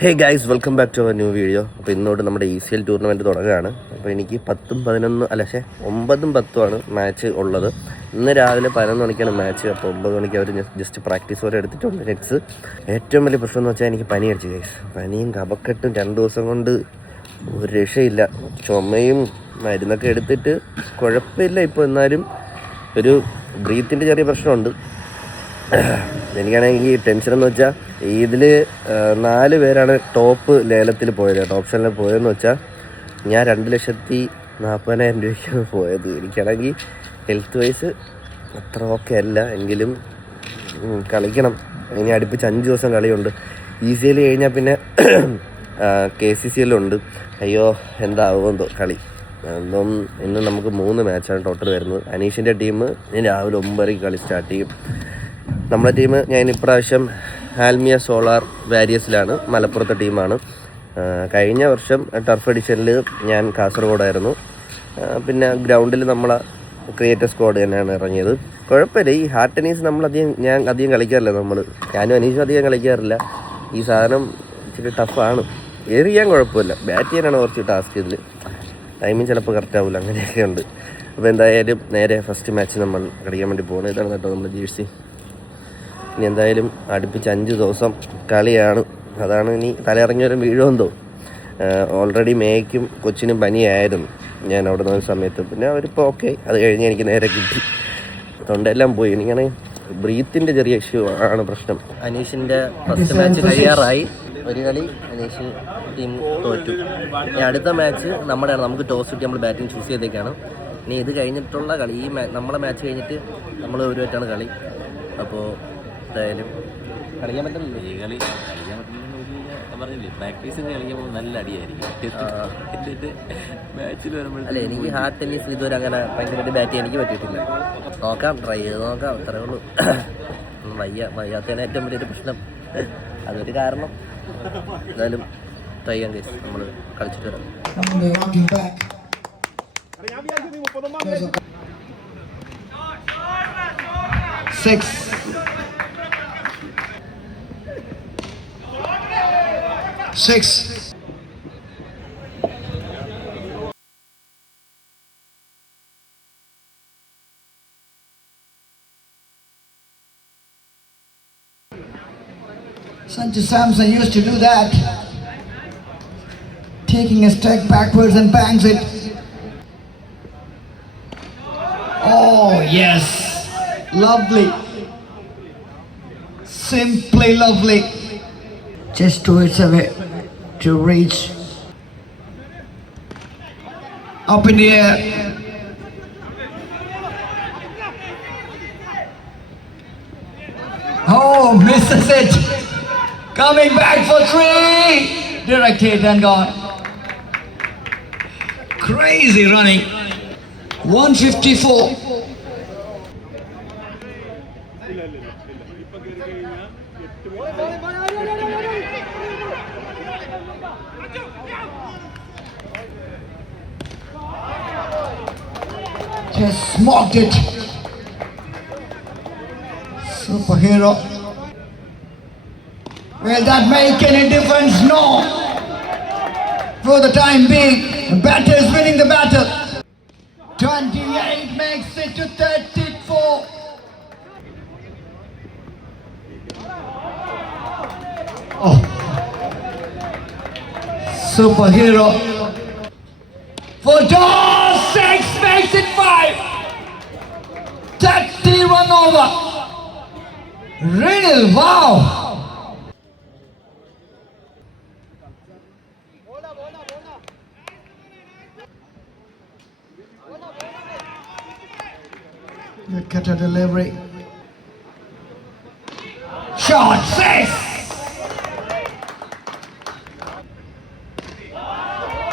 Hey guys, welcome back to our new video. അപ്പോൾ ഇന്നോട്ട് നമ്മുടെ ECL ടൂർണമെൻറ്റ് തുടങ്ങുകയാണ്. അപ്പോൾ എനിക്ക് 10ഉം 11 അല്ല 9ഉം 10ഉം ആണ് മാച്ച് ഉള്ളത്. ഇന്ന് രാവിലെ 11 മണിക്കാണ് മാച്ച്. അപ്പോൾ 9 മണിക്ക് അവർ ജസ്റ്റ് പ്രാക്ടീസ് പോലെ എടുത്തിട്ടുണ്ട് നെറ്റ്സ്. ഏറ്റവും വലിയ പ്രശ്നം എന്ന് വെച്ചാൽ എനിക്ക് പനി അടിച്ചു ഗൈസ്. പനിയും കഫക്കെട്ടും 2 ദിവസം കൊണ്ട് ഒരു രക്ഷയില്ല. ചുമയും മരുന്നൊക്കെ എടുത്തിട്ട് കുഴപ്പമില്ല ഇപ്പോൾ. എന്നാലും ഒരു ബ്രീത്തിൻ്റെ ചെറിയ പ്രശ്നമുണ്ട്. എനിക്കാണെങ്കിൽ ടെൻഷൻ എന്ന് വെച്ചാൽ ഇതിൽ 4 പേരാണ് ടോപ്പ് ലേലത്തിൽ പോയത്, ടോപ്പ് ഓപ്ഷനിൽ പോയതെന്ന് വെച്ചാൽ ഞാൻ 2,40,000 രൂപയ്ക്കാണ് പോയത്. എനിക്കാണെങ്കിൽ ഹെൽത്ത് വൈസ് അത്ര ഓക്കെ അല്ല, എങ്കിലും കളിക്കണം. ഇനി അടുപ്പിച്ച് 5 ദിവസം കളിയുണ്ട്. ECL കഴിഞ്ഞാൽ പിന്നെ KCCL ഉണ്ട്. അയ്യോ എന്താവുമെന്തോ കളി. ഇന്ന് നമുക്ക് 3 മാച്ചാണ് ടോട്ടൽ വരുന്നത്. അനീഷിൻ്റെ ടീം ഞാൻ രാവിലെ 9 കളി സ്റ്റാർട്ട് ചെയ്യും. നമ്മുടെ ടീം ഞാൻ ഇപ്രാവശ്യം ആൽമിയ സോളാർ വാരിയസിലാണ്, മലപ്പുറത്തെ ടീമാണ്. കഴിഞ്ഞ വർഷം ടർഫ് എഡിഷനിൽ ഞാൻ കാസർഗോഡായിരുന്നു. പിന്നെ ഗ്രൗണ്ടിൽ നമ്മളെ ക്രിയേറ്റർ സ്ക്വാഡ് തന്നെയാണ് ഇറങ്ങിയത്. കുഴപ്പമില്ല. ഈ ഹാർഡ് ടെന്നീസ് ഞാൻ അധികം കളിക്കാറില്ല. ഞാനും അനീഷും അധികം കളിക്കാറില്ല. ഈ സാധനം ഇച്ചിരി ടഫാണ്. എറിയാൻ കുഴപ്പമില്ല, ബാറ്റ് ചെയ്യാനാണ് കുറച്ച് ടാസ്ക്. ഇതിൽ ടൈമിങ് ചിലപ്പോൾ കറക്റ്റ് ആവില്ല, അങ്ങനെയൊക്കെ ഉണ്ട്. അപ്പോൾ എന്തായാലും നേരെ ഫസ്റ്റ് മാച്ച് നമ്മൾ കളിക്കാൻ വേണ്ടി പോകുന്നത്. ഇതാണ് കേട്ടോ നമ്മുടെ ജേഴ്സി. ഇനി എന്തായാലും അടുപ്പിച്ച് 5 ദിവസം കളിയാണ്. അതാണ് ഇനി തലയിറങ്ങിയവരും വീഴുമെന്തോ. ഓൾറെഡി മേയ്ക്കും കൊച്ചിനും പനിയായിരുന്നു ഞാൻ അവിടെ നിന്ന് സമയത്ത്. പിന്നെ അവരിപ്പോൾ ഓക്കെ. അത് കഴിഞ്ഞ് എനിക്ക് നേരെ കിട്ടി, തൊണ്ടെല്ലാം പോയി. എനിക്കാണെങ്കിൽ ബ്രീത്തിൻ്റെ ചെറിയ ഇഷ്യൂ ആണ് പ്രശ്നം. അനീഷിൻ്റെ ഫസ്റ്റ് മാച്ച് കഴിയാറായി. ഒരു കളി അനീഷ് ടീം തോറ്റു. ഇനി അടുത്ത മാച്ച് നമുക്ക് ടോസ് കിട്ടി നമ്മൾ ബാറ്റിംഗ് ചൂസ് ചെയ്തേക്കാണ്. ഇനി ഇത് കഴിഞ്ഞിട്ടുള്ള കളി, നമ്മളെ മാച്ച് കഴിഞ്ഞിട്ട് നമ്മൾ ഒരുമായിട്ടാണ് കളി. അപ്പോൾ എന്തായാലും കളിക്കാൻ പറ്റില്ലല്ലോ. ഈ കളി കളിക്കാൻ പറ്റില്ലെന്ന് പറഞ്ഞില്ലേ, പ്രാക്ടീസിന് കളിക്കുമ്പോൾ നല്ല അടിയായിരിക്കും. മാച്ചിൽ വരുമ്പോൾ അല്ല, എനിക്ക് ഹാർഡ് ടെന്നീസ് ഇതുവരെ അങ്ങനെ ഭയങ്കരമായിട്ട് ബാറ്റ് ചെയ്യാൻ എനിക്ക് പറ്റിയിട്ടില്ല. ട്രൈ ചെയ്ത് നോക്കാം, അത്രേ ഉള്ളൂ. വയ്യാത്തതിന് ഏറ്റവും വലിയൊരു പ്രശ്നം, അതൊരു കാരണം. എന്തായാലും ട്രൈ ചെയ്യാൻ കേസ് നമ്മൾ കളിച്ചിട്ട് വരാം. 6 Sanju Samson used to do that, taking a step backwards and bangs it. Oh yes, lovely, simply lovely. Just 2 hits away to reach up in the air. Oh, misses it. Coming back for 3. Direct hit and gone. Crazy running. 154. Just smoked it. Superhero. Will that make any difference? No. For the time being, the batter is winning the battle. 28 makes it to 34. Oh. Superhero. For toss, 6 makes it 5. 31 over. Riddle, wow. Look at the delivery. Shot 6.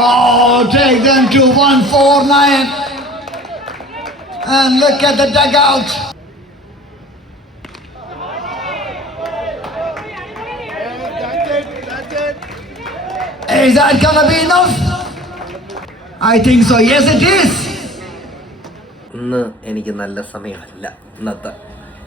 Oh, take them to 149. And look at the dugout. Is that gonna be enough? I think so. Yes, it is. ഇന്ന് എനിക്ക് നല്ല സമയമല്ല. ഇന്നത്തെ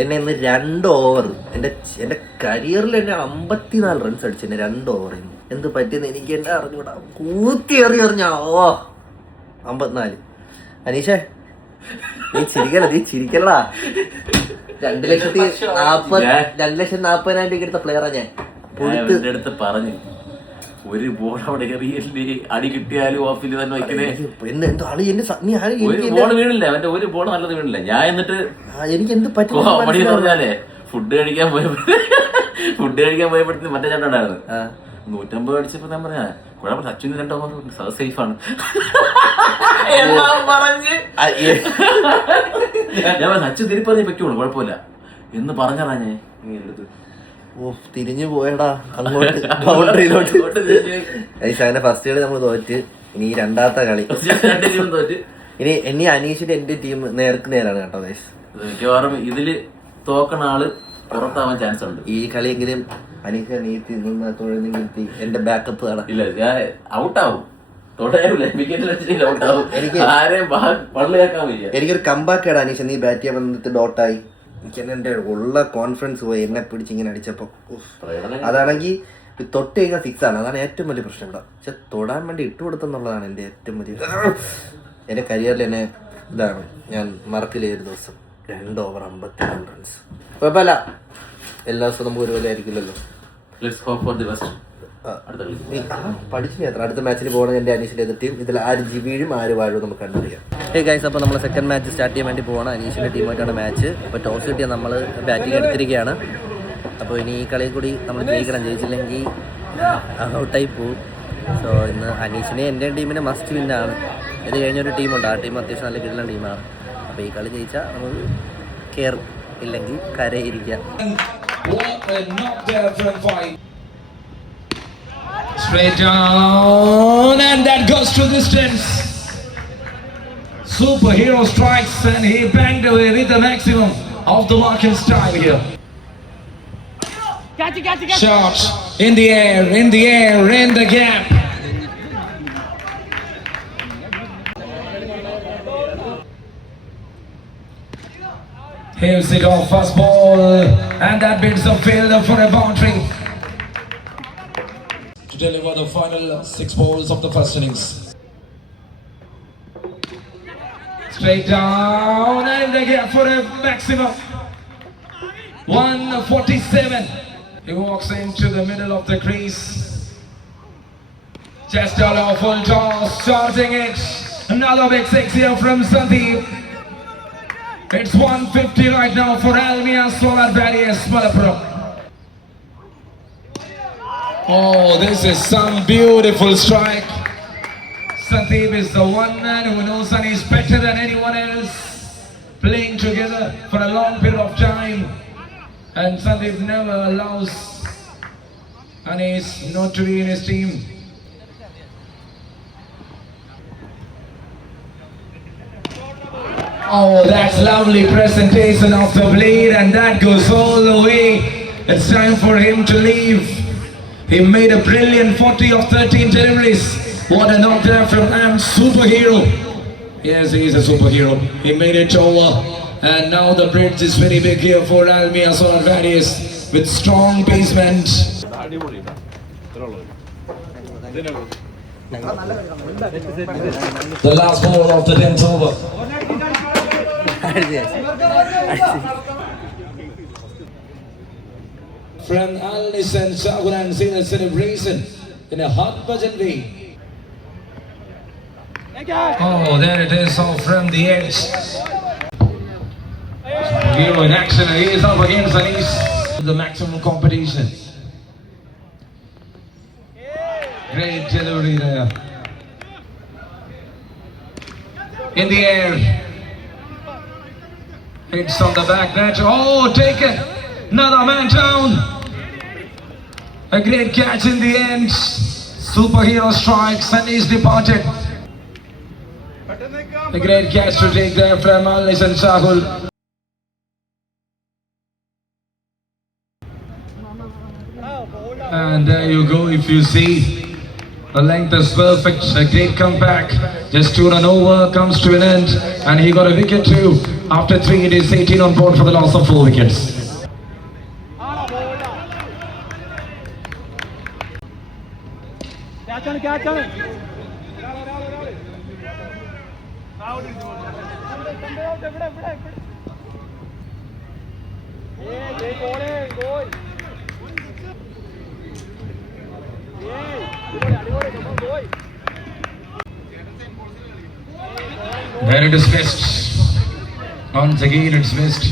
എന്നെ ഇന്ന് 2 over എൻ്റെ കരിയറിൽ എന്നെ 54 റൺസ് അടിച്ചു എന്നെ 2 ഓവറിൽ. എന്ത് പറ്റിയെന്ന് എനിക്ക് എന്നെ അറിഞ്ഞൂടാ. കൂത്തി എറിഞ്ഞാ 54. അനീഷേ നീ ചിരിക്കല്ല. 2,40,000 രൂപ എടുത്ത പ്ലെയറാ ഞാൻ. അടുത്ത് പറഞ്ഞു ഒരു ബോൾ അവിടെ എറിയല്ലേ, അടി കിട്ടിയാലും ഓഫിൽ തന്നെ വയ്ക്കുന്നേ. ഒരു ബോൾ വീണില്ല, അവന്റെ ഒരു ബോൾ നല്ലത് വീണില്ല. ഞാൻ എന്നിട്ട് എനിക്ക് എന്ത് പറ്റി പറഞ്ഞാലേ ഫുഡ് കഴിക്കാൻ പോയപ്പോഴത്തേന് മറ്റേ ചേട്ടൻ ഉണ്ടായിരുന്നു 150 അടിച്ചപ്പോ ഞാൻ പറഞ്ഞ കുഴപ്പമില്ല, സച്ചിന് 2 ഓവർ സേഫാണ് എല്ലാം പറഞ്ഞ് ഞാൻ സച്ചിൻ തിരിപ്പറഞ്ഞേ പറ്റുള്ളൂ, കുഴപ്പമില്ല എന്ന് പറഞ്ഞാ ഞാൻ എടുത്ത് തിരിഞ്ഞു പോയടാ അങ്ങോട്ട് ബൗണ്ടറിയിലോട്ട്. അങ്ങനെ ഫസ്റ്റ് കളി നമ്മൾ തോറ്റ്. ഇനി രണ്ടാമത്തെ കളി തോറ്റ്. ഇനി അനീഷിന്റെ എന്റെ ടീം നേർക്ക് നേരാണ് കേട്ടോ. മിക്കവാറും ഇതില് തോക്കണ ആള് പുറത്താവാൻ ചാൻസ് ഉണ്ട്. ഈ കളിയെങ്കിലും അനീഷ് നീത്തി തൊഴുന്നെങ്കിൽ എന്റെ ബാക്കപ്പ് കാണാം. ഇല്ല, ഞാൻ ഔട്ടാവും. എനിക്കൊരു കമ്പാക്ക് ആണ് അനീഷ്. നീ ബാറ്റ് ചെയ്യാൻ വന്നിട്ട് ഡോട്ടായി. എനിക്ക് എന്റെ ഉള്ള കോൺഫിഡൻസ് പോയി എന്നെ പിടിച്ച് ഇങ്ങനെ അടിച്ചപ്പോ. അതാണെങ്കിൽ തൊട്ട് കഴിഞ്ഞാൽ 6 ആണ്. അതാണ് ഏറ്റവും വലിയ പ്രശ്നം ഇവിടെ. പക്ഷെ തൊടാൻ വേണ്ടി ഇട്ടുകൊടുത്തെന്നുള്ളതാണ് എൻ്റെ ഏറ്റവും വലിയ എൻ്റെ കരിയറിൽ എന്നെ ഇതാണ് ഞാൻ മറക്കില്ല. ഒരു ദിവസം 2 ഓവർ 54 റൺസ്. കുഴപ്പമില്ല, എല്ലാ ദിവസവും നമുക്ക് ഒരുപോലെ ആയിരിക്കില്ലല്ലോ. പഠിച്ചു അടുത്ത മാച്ചിൽ പോകണം എൻ്റെ അനീഷിൻ്റെ എതിർ ടീം. ഇതിൽ ആര് വീഴും ആര് വാഴും നമുക്ക് കണ്ടറിയാം. ഗൈസ്, അപ്പോൾ നമ്മൾ സെക്കൻഡ് മാച്ച് സ്റ്റാർട്ട് ചെയ്യാൻ വേണ്ടി പോകണം. അനീഷിൻ്റെ ടീമായിട്ടാണ് മാച്ച്. അപ്പോൾ ടോസ് കിട്ടിയാൽ നമ്മൾ ബാറ്റിംഗ് എടുത്തിരിക്കുകയാണ്. അപ്പോൾ ഇനി ഈ കളിയിൽ കൂടി നമ്മൾ ജയിക്കണം. ജയിച്ചില്ലെങ്കിൽ ഔട്ടായി പോവും. സോ ഇന്ന് അനീഷിനെ എൻ്റെ ടീമിനെ മസ്റ്റ് വിന്നാണ്. ഇത് കഴിഞ്ഞൊരു ടീമുണ്ട്, ആ ടീം അത്യാവശ്യം നല്ല കിട്ടുന്ന ടീമാണ്. അപ്പോൾ ഈ കളി ജയിച്ചാൽ നമുക്ക് കയറും, ഇല്ലെങ്കിൽ കരയിരിക്കാം. Straight down, and that goes to distance. Superhero strikes and he banged away with the maximum of the marking style here. Shots in the air, in the gap. Here's it off, first ball, and that beats the fielder for a boundary. To deliver the final 6 balls of the first innings. Straight down and they get for a maximum 147. He walks into the middle of the crease. Just out of full toss, charging it. Another big 6 here from Sandeep. It's 150 right now for Almia Solar Barriers Malappuram. Oh, this is some beautiful strike. Sandeep is the one man who knows that he's better than anyone else. Playing together for a long period of time. And Sandeep never allows Anish not to be in his team. Oh, that's lovely presentation of the blade, and that goes all the way. It's time for him to leave. He made a brilliant 40 of 13 deliveries. What a knock there from Am Superhero. Yes, he is a superhero. He made it over. And now the bridge is very big here for Almia Solar Barriers with strong basement. The last ball of the 10th over. From Alice and Shahul and seen a celebration in a hot budget way. Oh, there it is, all from the edge. Hero in action, and he is up against Anish. The maximum competition. Great delivery there. In the air. Hits on the back net. Oh, taken. Another man down. A great catch in the end. Superhero strikes and he's departed. A great catch to take there from Alice and Shahul. And there you go, if you see The length is perfect. A great comeback. Just to run over comes to an end, and he got a wicket too. After 3, it is 18 on board for the loss of 4 wickets. There it is missed. Once again it's missed.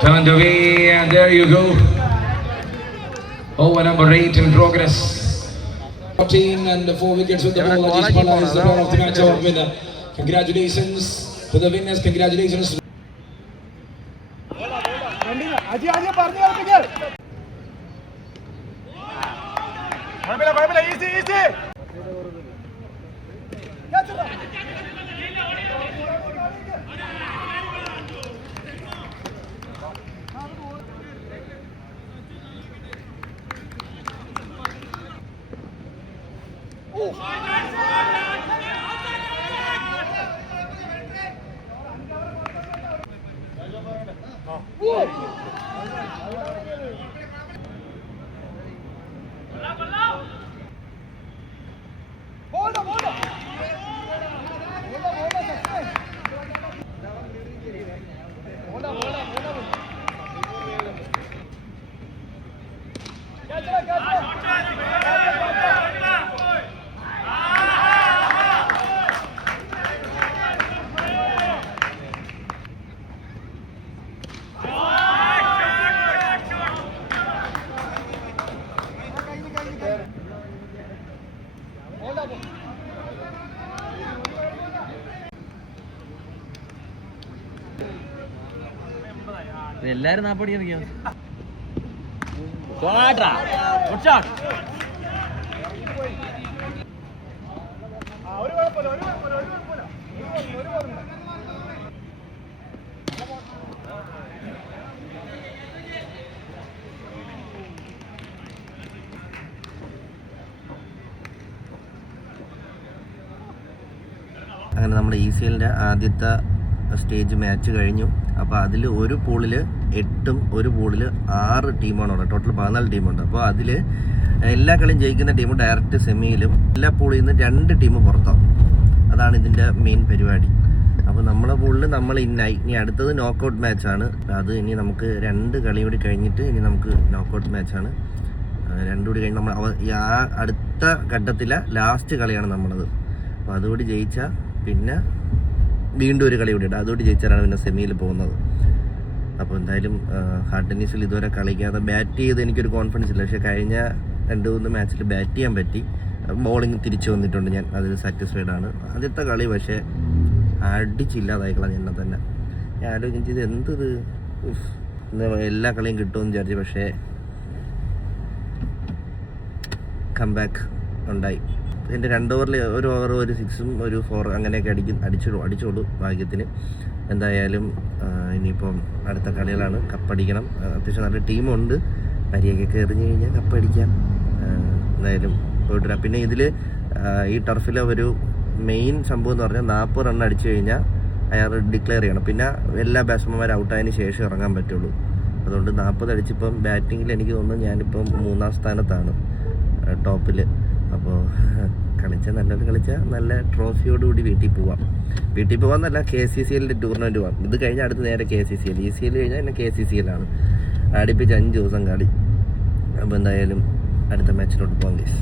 Turned away, and there you go. Over number 8 in progress. 14 and 4 wickets with the ball. Ajit Palla is the player of the match award winner. Congratulations to the winners. Congratulations. എല്ലാരും നാപ്പടി ഇറങ്ങിയോ? അങ്ങനെ നമ്മുടെ ECLൻ്റെ ആദ്യത്തെ stage match കഴിഞ്ഞു. അപ്പോൾ അതിൽ ഒരു പൂളിൽ 8ഉം ഒരു പൂളിൽ 6 ടീമാണ് ഉള്ളത്. ടോട്ടൽ 14 ടീമുണ്ട്. അപ്പോൾ അതിൽ എല്ലാ കളിയും ജയിക്കുന്ന ടീമും ഡയറക്റ്റ് സെമിയിലും, എല്ലാ പൂളിൽ നിന്ന് 2 ടീം പുറത്താവും. അതാണ് ഇതിൻ്റെ മെയിൻ പരിപാടി. അപ്പോൾ നമ്മളെ പൂളിൽ നമ്മൾ ഇന്നായി. ഇനി അടുത്തത് നോക്കൗട്ട് മാച്ചാണ്. അത് ഇനി നമുക്ക് 2 കളി കൂടി കഴിഞ്ഞിട്ട് ഇനി നമുക്ക് നോക്കൗട്ട് മാച്ചാണ്. 2 കൂടി കഴിഞ്ഞ് നമ്മൾ ആ അടുത്ത ഘട്ടത്തിലെ ലാസ്റ്റ് കളിയാണ് നമ്മളത്. അപ്പോൾ അതുകൂടി ജയിച്ചാൽ പിന്നെ വീണ്ടും ഒരു കളി കൂടി ഉണ്ട്. അതുകൂടി ജയിച്ചാലാണ് പിന്നെ സെമിയിൽ പോകുന്നത്. അപ്പോൾ എന്തായാലും ഹാർഡ് ടെന്നീസിൽ ഇതുവരെ കളിക്കാതെ ബാറ്റ് ചെയ്ത് എനിക്കൊരു കോൺഫിഡൻസ് ഇല്ല. പക്ഷേ കഴിഞ്ഞ 2-3 മാച്ചിൽ ബാറ്റ് ചെയ്യാൻ പറ്റി. ബോളിങ് തിരിച്ചു വന്നിട്ടുണ്ട്. ഞാൻ അതിൽ സാറ്റിസ്ഫൈഡ് ആണ്. ആദ്യത്തെ കളി പക്ഷേ അടിച്ചില്ലാതായി കളഞ്ഞ എന്നെ തന്നെ. ഞാൻ ആലോചിച്ചത് എന്തത് എല്ലാ കളിയും കിട്ടുമെന്ന് വിചാരിച്ചു. പക്ഷേ കംബാക്ക് ഉണ്ടായി. എൻ്റെ 2 ഓവറിൽ ഒരു ഓവർ ഒരു 6ഉം ഒരു 4 അങ്ങനെയൊക്കെ അടിച്ചോളൂ ഭാഗ്യത്തിന്. എന്തായാലും ഇനിയിപ്പം അടുത്ത കളികളാണ്. കപ്പടിക്കണം. അത്യാവശ്യം നല്ല ടീമുണ്ട്. പരിയൊക്കെ എറിഞ്ഞു കഴിഞ്ഞാൽ കപ്പടിക്കാം. എന്തായാലും പോയിട്ട് വരാം. പിന്നെ ഇതിൽ ഈ ടർഫിലെ ഒരു മെയിൻ സംഭവം എന്ന് പറഞ്ഞാൽ 40 റൺ അടിച്ചു കഴിഞ്ഞാൽ അയാൾ ഡിക്ലെയർ ചെയ്യണം. പിന്നെ എല്ലാ ബാറ്റ്സ്മാൻമാരും ഔട്ടായതിന് ശേഷം ഇറങ്ങാൻ പറ്റുള്ളൂ. അതുകൊണ്ട് 40 അടിച്ചിപ്പം ബാറ്റിങ്ങിൽ എനിക്ക് തോന്നുന്നു ഞാനിപ്പം 3ാം സ്ഥാനത്താണ് ടോപ്പിൽ. അപ്പോൾ നല്ലത് കളിച്ചാൽ നല്ല ട്രോഫിയോടുകൂടി വീട്ടിൽ പോകാമെന്നല്ല, KCCLൻ്റെ ടൂർണമെൻറ്റ് പോകാം. ഇത് കഴിഞ്ഞാൽ അടുത്ത് നേരെ KCCL, ECL കഴിഞ്ഞാൽ പിന്നെ KCCL-ആണ്. അടുപ്പിച്ച് 5 ദിവസം കളി. അപ്പോൾ എന്തായാലും അടുത്ത മാച്ചിലോട്ട് പോകാം guys.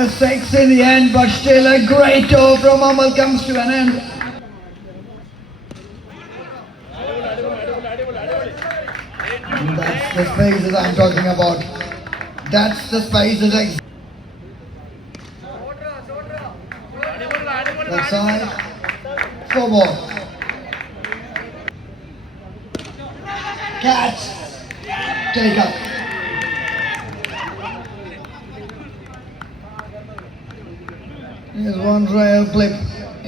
A 6 in the end, but still a great over from Amal comes to an end. That's the spaces I'm talking about. That's the spaces. That side. 4 ball. Catch. Take up. Here's one rare blip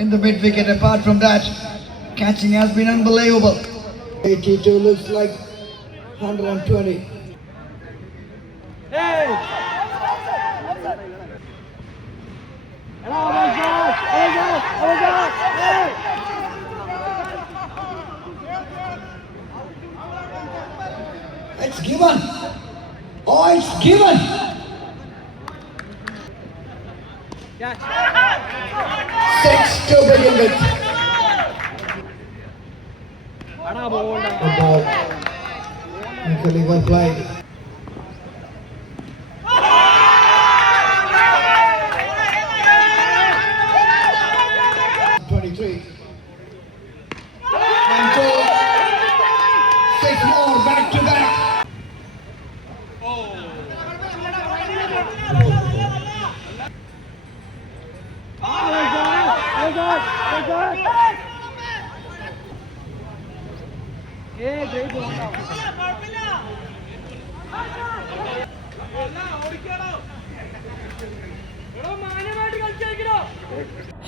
in the mid wicket. Apart from that, Catching has been unbelievable. 82 looks like 120. It's given. Oh, it's given. Six to begin with. The ball. Equally well played. Six more back to back.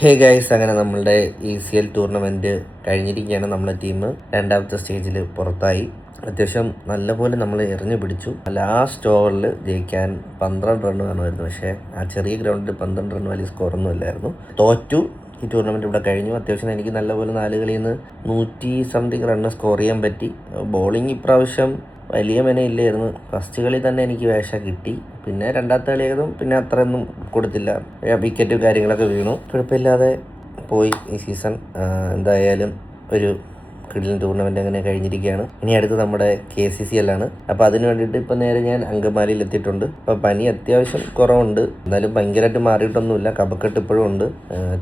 Hey guys, അങ്ങനെ നമ്മളുടെ ECL tournament കഴിഞ്ഞിരിക്കുകയാണ്. നമ്മളെ team രണ്ടാമത്തെ സ്റ്റേജിൽ പുറത്തായി. അത്യാവശ്യം നല്ലപോലെ നമ്മൾ എറിഞ്ഞു പിടിച്ചു. ലാസ്റ്റ് ഓവറിൽ ജയിക്കാൻ 12 റൺ വേണമായിരുന്നു. പക്ഷേ ആ ചെറിയ ഗ്രൗണ്ടിൽ 12 റൺ വലിയ സ്കോറൊന്നും ഇല്ലായിരുന്നു. തോറ്റു. ഈ ടൂർണമെൻറ്റ് ഇവിടെ കഴിഞ്ഞു. അത്യാവശ്യം എനിക്ക് നല്ലപോലെ 4 കളിയിൽ നിന്ന് 100 റണ്ണ് സ്കോർ ചെയ്യാൻ പറ്റി. ബോളിംഗ് ഇപ്രാവശ്യം വലിയ മെനയില്ലായിരുന്നു. ഫസ്റ്റ് കളി തന്നെ എനിക്ക് വേഷ കിട്ടി. പിന്നെ രണ്ടാമത്തെ കളിയായതും പിന്നെ അത്രയൊന്നും കൊടുത്തില്ല. വിക്കറ്റ് കാര്യങ്ങളൊക്കെ വീണു. കുഴപ്പമില്ലാതെ പോയി ഈ സീസൺ. എന്തായാലും ഒരു കിടിലൻ ടൂർണമെൻറ്റ് അങ്ങനെ കഴിഞ്ഞിരിക്കുകയാണ്. ഇനി അടുത്ത് നമ്മുടെ KCCL ആണ്. അപ്പോൾ അതിന് വേണ്ടിയിട്ട് ഇപ്പോൾ നേരെ ഞാൻ അങ്കമാലിയിൽ എത്തിയിട്ടുണ്ട്. അപ്പോൾ പനി അത്യാവശ്യം കുറവുണ്ട്. എന്നാലും ഭയങ്കരമായിട്ട് മാറിയിട്ടൊന്നുമില്ല. കഫക്കെട്ട് ഇപ്പോഴും ഉണ്ട്.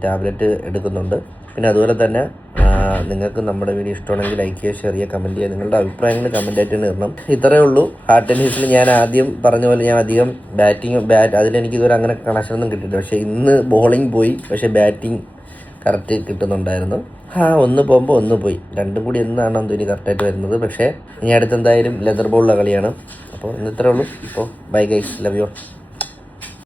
ടാബ്ലറ്റ് എടുക്കുന്നുണ്ട്. പിന്നെ അതുപോലെ തന്നെ നിങ്ങൾക്ക് നമ്മുടെ വീഡിയോ ഇഷ്ടമാണെങ്കിൽ ലൈക്ക് ചെയ്യുക, ഷെയർ ചെയ്യുക, കമൻറ്റ് ചെയ്യുക. നിങ്ങളുടെ അഭിപ്രായങ്ങൾ കമൻറ്റായിട്ട് തന്നെ ഇടണം. ഇത്രയേ ഉള്ളൂ. ഹാർട്ട് ആൻഡ് ഹീസിൽ ഞാൻ ആദ്യം പറഞ്ഞ പോലെ ഞാൻ അധികം അതിലെനിക്ക് ഇതുവരെ അങ്ങനെ കണക്ഷനൊന്നും കിട്ടിയില്ല. പക്ഷേ ഇന്ന് ബോളിംഗ് പോയി, പക്ഷേ ബാറ്റിംഗ് കറക്റ്റ് കിട്ടുന്നുണ്ടായിരുന്നു. ഒന്ന് പോകുമ്പോൾ ഒന്ന് പോയി. രണ്ടും കൂടി എന്നാണ് ഇനി കറക്റ്റായിട്ട് വരുന്നത്. പക്ഷേ ഇനി അടുത്ത് എന്തായാലും ലെതർ ബോളുള്ള കളിയാണ്. അപ്പോൾ ഇന്ന് ഇത്രയേ ഉള്ളൂ. ഇപ്പോൾ ബൈ ഗൈസ്, ലവ് യു.